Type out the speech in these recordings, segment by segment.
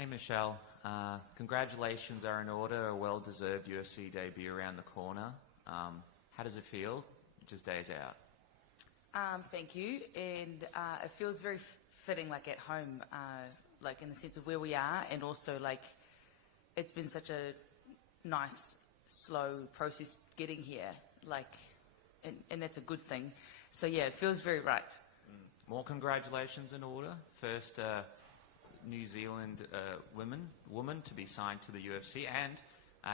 Hey Michelle, congratulations are in order, a well-deserved UFC debut around the corner. How does it feel, just days out? Thank you, and it feels very fitting, like at home, like in the sense of where we are, and also like it's been such a nice, slow process getting here, like, and that's a good thing. So yeah, it feels very right. More congratulations in order. First New Zealand woman to be signed to the UFC, and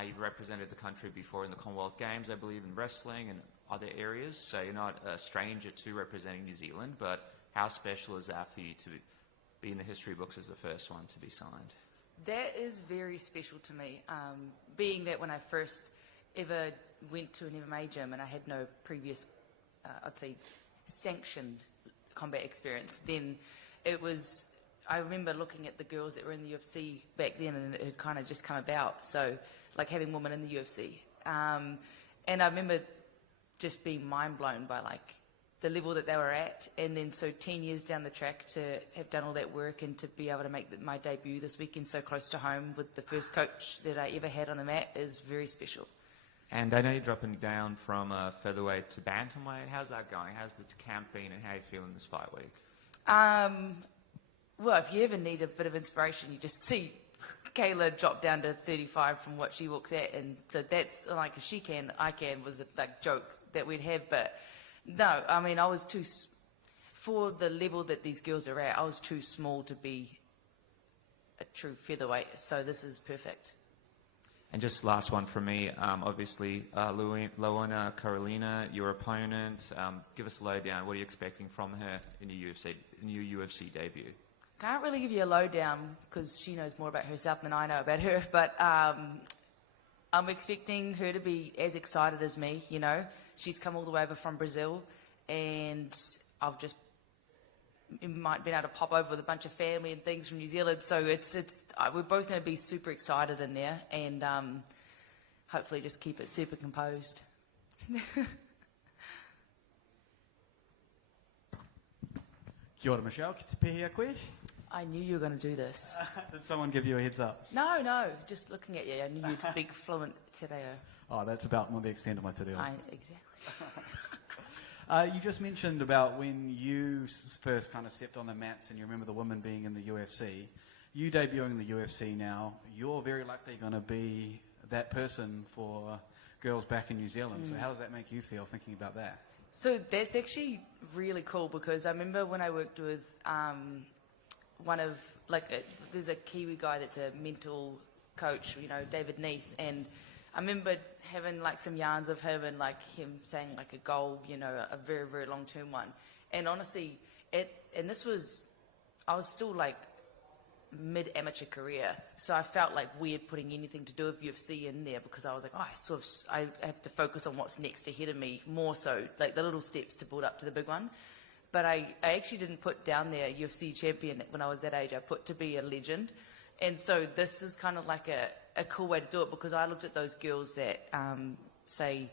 you've represented the country before in the Commonwealth Games, I believe, in wrestling and other areas, so you're not a stranger to representing New Zealand, but how special is that for you to be in the history books as the first one to be signed? That is very special to me, being that when I first ever went to an MMA gym and I had no previous, I'd say, sanctioned combat experience, then it was, I remember looking at the girls that were in the UFC back then, and it had kind of just come about, so like having women in the UFC. And I remember just being mind blown by like the level that they were at, and then so 10 years down the track to have done all that work and to be able to make my debut this weekend so close to home with the first coach that I ever had on the mat is very special. And I know you're dropping down from featherweight to bantamweight. How's that going? How's the camp been, and how are you feeling this fight week? Well, if you ever need a bit of inspiration, you just see Kayla drop down to 35 from what she walks at, and so that's like, if she can, I can, was a like joke that we'd have. But no, I mean, I was too, for the level that these girls are at, I was too small to be a true featherweight, so this is perfect. And just last one from me, obviously, Luana Carolina, your opponent, give us a lowdown. What are you expecting from her in your UFC debut? Can't really give you a lowdown because she knows more about herself than I know about her, but I'm expecting her to be as excited as me, you know. She's come all the way over from Brazil, and I've just might been able to pop over with a bunch of family and things from New Zealand, so we're both going to be super excited in there, and hopefully just keep it super composed. Kia ora, Michelle. Ki te pēhea koe? I knew you were going to do this. Did someone give you a heads up? No, just looking at you, I knew you'd speak fluent te reo. Oh, that's about the extent of my te reo. Exactly. You just mentioned about when you first kind of stepped on the mats and you remember the women being in the UFC. You debuting in the UFC now, you're very likely going to be that person for girls back in New Zealand. So how does that make you feel thinking about that? So that's actually really cool because I remember when I worked with one of, there's a Kiwi guy that's a mental coach, you know, David Neath, and I remember having like some yarns of him and like him saying like a goal, you know, a very, very long-term one. And honestly, I was still like mid-amateur career, so I felt like weird putting anything to do with UFC in there because I was like, oh, I have to focus on what's next ahead of me more so, like the little steps to build up to the big one. But I actually didn't put down there UFC champion when I was that age. I put to be a legend. And so this is kind of like a cool way to do it because I looked at those girls that, say,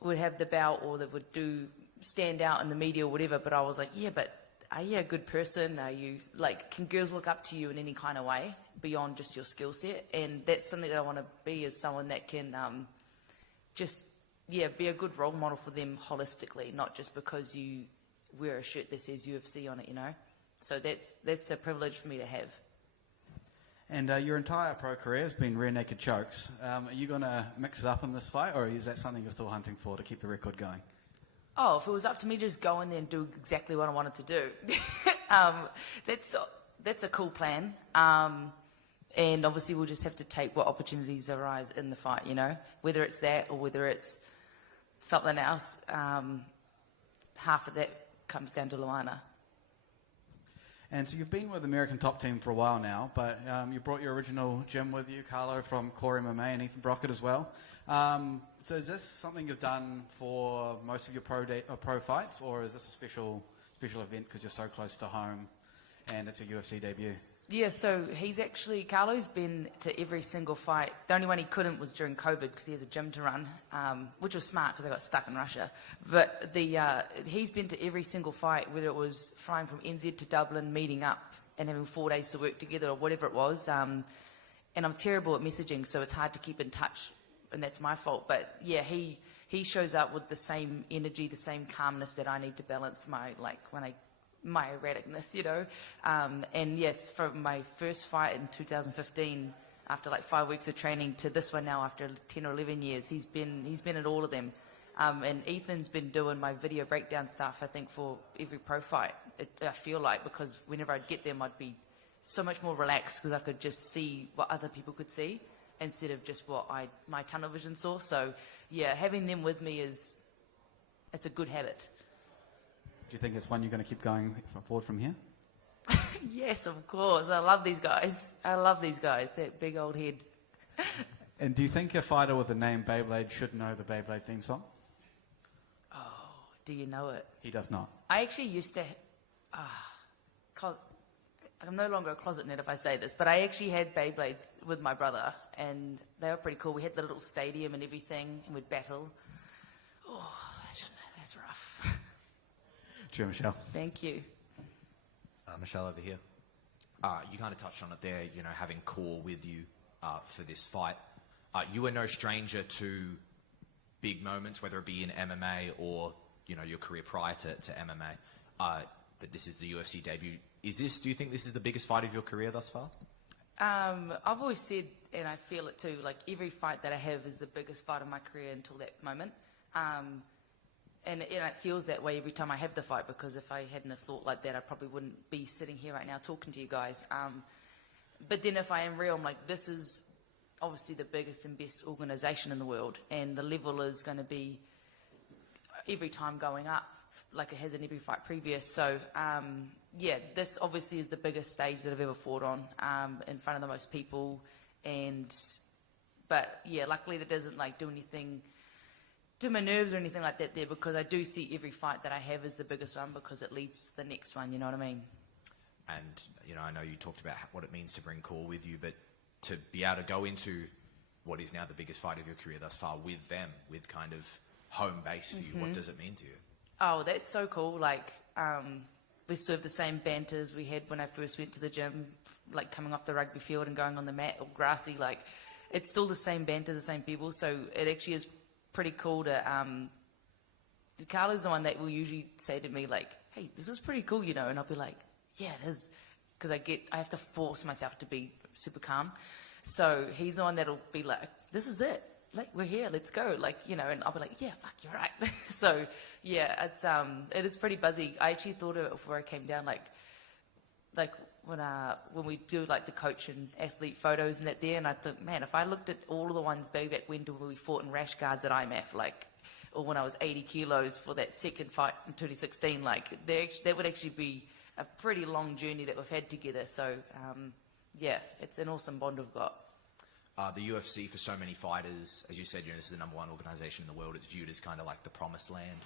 would have the belt or that would stand out in the media or whatever, but I was like, yeah, but are you a good person? Are you, like, can girls look up to you in any kind of way beyond just your skill set? And that's something that I want to be, is someone that can be a good role model for them holistically, not just because you wear a shirt that says UFC on it, you know? So that's a privilege for me to have. And your entire pro career has been rear naked chokes. Are you going to mix it up in this fight, or is that something you're still hunting for to keep the record going? Oh, if it was up to me, just go in there and do exactly what I wanted to do. That's a cool plan. And obviously we'll just have to take what opportunities arise in the fight, you know? Whether it's that or whether it's something else, half of that comes down to Luana. And so you've been with the American Top Team for a while now, but you brought your original gym with you, Carlo from Core MMA and Ethan Brockett as well. So is this something you've done for most of your pro fights, or is this a special event because you're so close to home and it's your UFC debut? Yeah, so Carlo's been to every single fight. The only one he couldn't was during COVID because he has a gym to run, which was smart because I got stuck in Russia. But he's been to every single fight, whether it was flying from NZ to Dublin, meeting up and having 4 days to work together or whatever it was. And I'm terrible at messaging, so it's hard to keep in touch, and that's my fault. But yeah, he shows up with the same energy, the same calmness that I need to balance my erraticness, you know. And yes, from my first fight in 2015, after like 5 weeks of training, to this one now after 10 or 11 years, he's been at all of them. And Ethan's been doing my video breakdown stuff, I think, for every pro fight. I feel like, because whenever I'd get them, I'd be so much more relaxed because I could just see what other people could see instead of just what my tunnel vision saw. So yeah, having them with me it's a good habit. Do you think it's one you're going to keep going forward from here? Yes, of course. I love these guys. That big old head. And do you think a fighter with the name Beyblade should know the Beyblade theme song? Oh, do you know it? He does not. I actually used to... I'm no longer a closet nerd if I say this, but I actually had Beyblades with my brother, and they were pretty cool. We had the little stadium and everything, and we'd battle. Oh, that's rough. Cheers, Michelle. Thank you. Michelle over here. You kind of touched on it there, you know, having Core with you for this fight. You were no stranger to big moments, whether it be in MMA or, you know, your career prior to MMA. But this is the UFC debut. Do you think this is the biggest fight of your career thus far? I've always said, and I feel it too, like every fight that I have is the biggest fight of my career until that moment. And it feels that way every time I have the fight, because if I hadn't have thought like that, I probably wouldn't be sitting here right now talking to you guys. But then if I am real, I'm like, this is obviously the biggest and best organisation in the world, and the level is going to be every time going up, like it has in every fight previous. So, yeah, this obviously is the biggest stage that I've ever fought on, in front of the most people. But yeah, luckily that doesn't like do anything to my nerves or anything like that there, because I do see every fight that I have as the biggest one, because it leads to the next one, you know what I mean? And, you know, I know you talked about what it means to bring Core with you, but to be able to go into what is now the biggest fight of your career thus far with them, with kind of home base for you, what does it mean to you? Oh, that's so cool. Like, we still have the same banters we had when I first went to the gym, like coming off the rugby field and going on the mat or grassy. Like, it's still the same banter, the same people. So it actually is pretty cool to... Carla's the one that will usually say to me, like, hey, this is pretty cool, you know, and I'll be like, yeah, it is. Because I have to force myself to be super calm. So he's the one that'll be like, this is it. Like, we're here, let's go. Like, you know, and I'll be like, yeah, fuck, you're right. So, yeah, it is pretty buzzy. I actually thought of it before I came down, like when we do like the coach and athlete photos and that there, and I thought, man, if I looked at all of the ones way back when we fought in rash guards at IMAF, like, or when I was 80 kilos for that second fight in 2016, like, that would actually be a pretty long journey that we've had together. So, yeah, it's an awesome bond we've got. The UFC, for so many fighters, as you said, you know, this is the #1 organisation in the world. It's viewed as kind of like the promised land.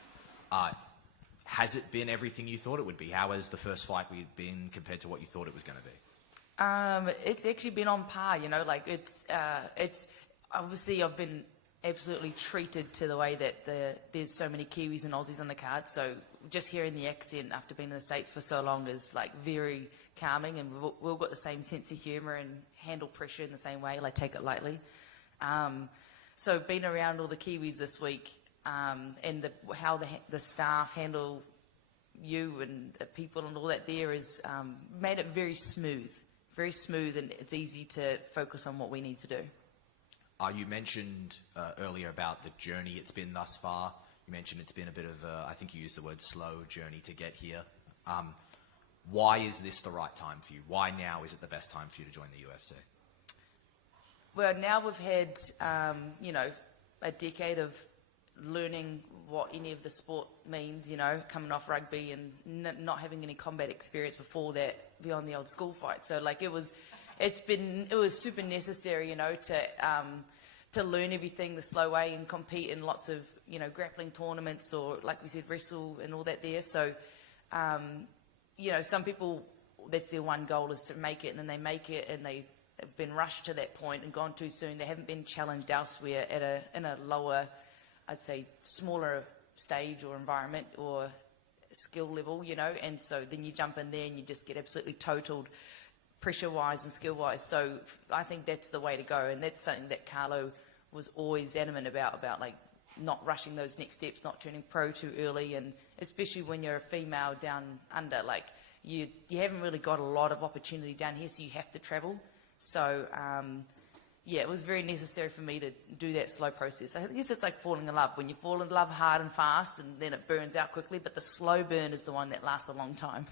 Has it been everything you thought it would be? How has the first fight been compared to what you thought it was going to be? It's actually been on par, you know, like it's obviously I've been absolutely treated to the way that there's so many Kiwis and Aussies on the card. So just hearing the accent after being in the States for so long is like very calming, and we've all got the same sense of humour and handle pressure in the same way, like take it lightly. So being around all the Kiwis this week, and how the staff handle you and the people and all that there is made it very smooth, and it's easy to focus on what we need to do. You mentioned earlier about the journey it's been thus far. You mentioned it's been a bit of a, I think you used the word slow journey to get here. Why is this the right time for you? Why now is it the best time for you to join the UFC? Well, now we've had, you know, a decade of learning what any of the sport means, you know, coming off rugby and not having any combat experience before that beyond the old school fight. So, like, it was super necessary, you know, to learn everything the slow way and compete in lots of, you know, grappling tournaments or, like we said, wrestle and all that there. So, you know, some people, that's their one goal is to make it, and then they make it and they have been rushed to that point and gone too soon. They haven't been challenged elsewhere in a lower, I'd say, smaller stage or environment. skill level, you know, and so then you jump in there and you just get absolutely totaled pressure-wise and skill-wise. So I think that's the way to go, and that's something that Carlo was always adamant about like not rushing those next steps, not turning pro too early, and especially when you're a female down under, like you haven't really got a lot of opportunity down here, so you have to travel. So yeah, it was very necessary for me to do that slow process. I guess it's like falling in love. When you fall in love hard and fast, and then it burns out quickly, but the slow burn is the one that lasts a long time.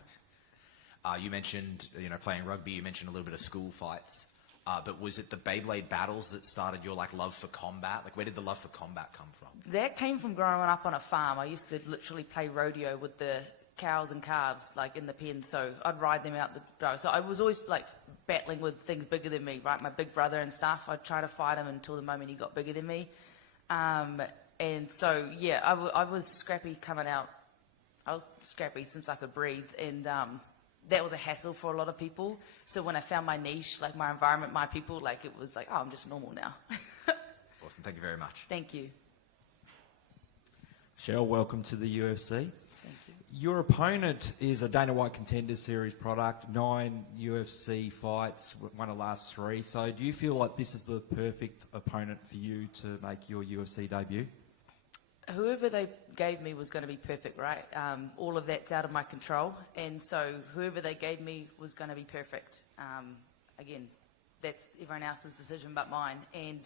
You mentioned, playing rugby. You mentioned a little bit of school fights. But was it the Beyblade battles that started your love for combat? Like, where did the love for combat come from? That came from growing up on a farm. I used to literally play rodeo with the cows and calves, like in the pen. So I'd ride them out the drive. So I was always like battling with things bigger than me, right? My big brother and stuff. I'd try to fight him until the moment he got bigger than me. And so, yeah, I was scrappy coming out. I was scrappy since I could breathe. And that was a hassle for a lot of people. So when I found my niche, like my environment, my people, like it was like, oh, I'm just normal now. Awesome. Thank you very much. Thank you. Cheryl, welcome to the UFC. Thank you. Your opponent is a Dana White Contender Series product, 9 UFC fights, won the last 3. So do you feel like this is the perfect opponent for you to make your UFC debut? Whoever they gave me was going to be perfect, right? All of that's out of my control. And so whoever they gave me was going to be perfect. Again, that's everyone else's decision but mine. And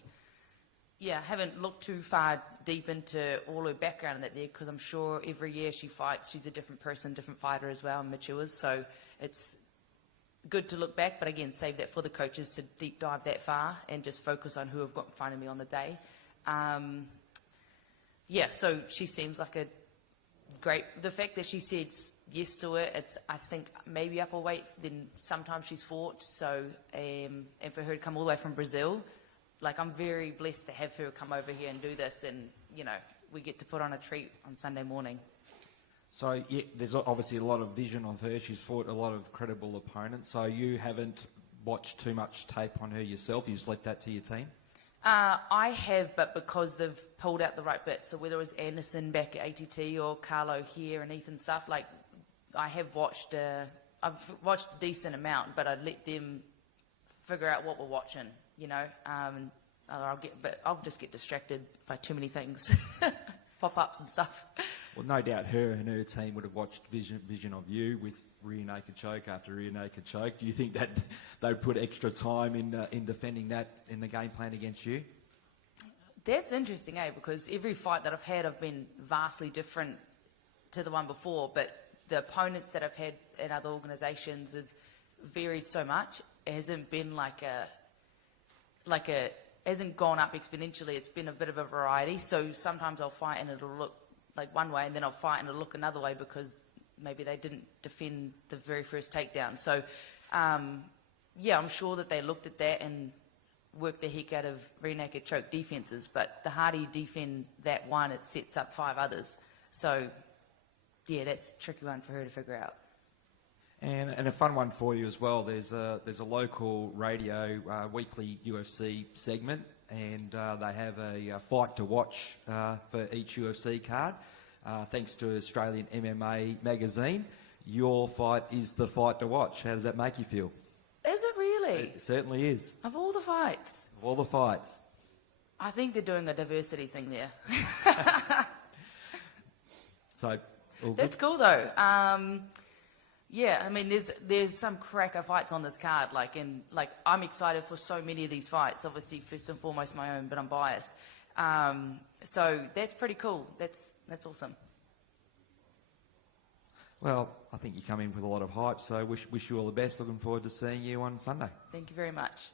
yeah, I haven't looked too far deep into all her background in that there, because I'm sure every year she fights, she's a different person, different fighter as well, and matures. So it's good to look back, but again, save that for the coaches to deep dive that far and just focus on who I've got in front of me on the day. Yeah, so she seems like a great... The fact that she said yes to it, I think, maybe upper weight than sometimes she's fought. So, and for her to come all the way from Brazil, like, I'm very blessed to have her come over here and do this, and, we get to put on a treat on Sunday morning. So, yeah, there's obviously a lot of vision on her. She's fought a lot of credible opponents. So you haven't watched too much tape on her yourself? You just left that to your team? I have, but because they've pulled out the right bits, so whether it was Anderson back at ATT or Carlo here and Ethan stuff, like, I have watched, I've watched a decent amount, but I'd let them figure out what we're watching, I'll just get distracted by too many things, pop-ups and stuff. Well, no doubt her and her team would have watched vision of you with rear naked choke after rear naked choke. Do you think that they'd put extra time in defending that in the game plan against you? That's interesting, because every fight that I've had have been vastly different to the one before, but the opponents that I've had in other organisations have varied so much. It hasn't been hasn't gone up exponentially. It's been a bit of a variety. So sometimes I'll fight and it'll look like one way, and then I'll fight and it'll look another way because maybe they didn't defend the very first takedown. So, yeah, I'm sure that they looked at that and worked the heck out of rear naked choke defences. But the harder you defend that one, it sets up 5 others. So, yeah, that's a tricky one for her to figure out. And a fun one for you as well. There's a local radio weekly UFC segment, and they have a fight to watch for each UFC card. Thanks to Australian MMA magazine, your fight is the fight to watch. How does that make you feel? Is it really? It certainly is. Of all the fights? Of all the fights. I think they're doing a diversity thing there. So, all good? That's cool though. Yeah, I mean, there's some cracker fights on this card. I'm excited for so many of these fights. Obviously, first and foremost my own, but I'm biased. So that's pretty cool. That's awesome. Well, I think you come in with a lot of hype, so wish you all the best. Looking forward to seeing you on Sunday. Thank you very much.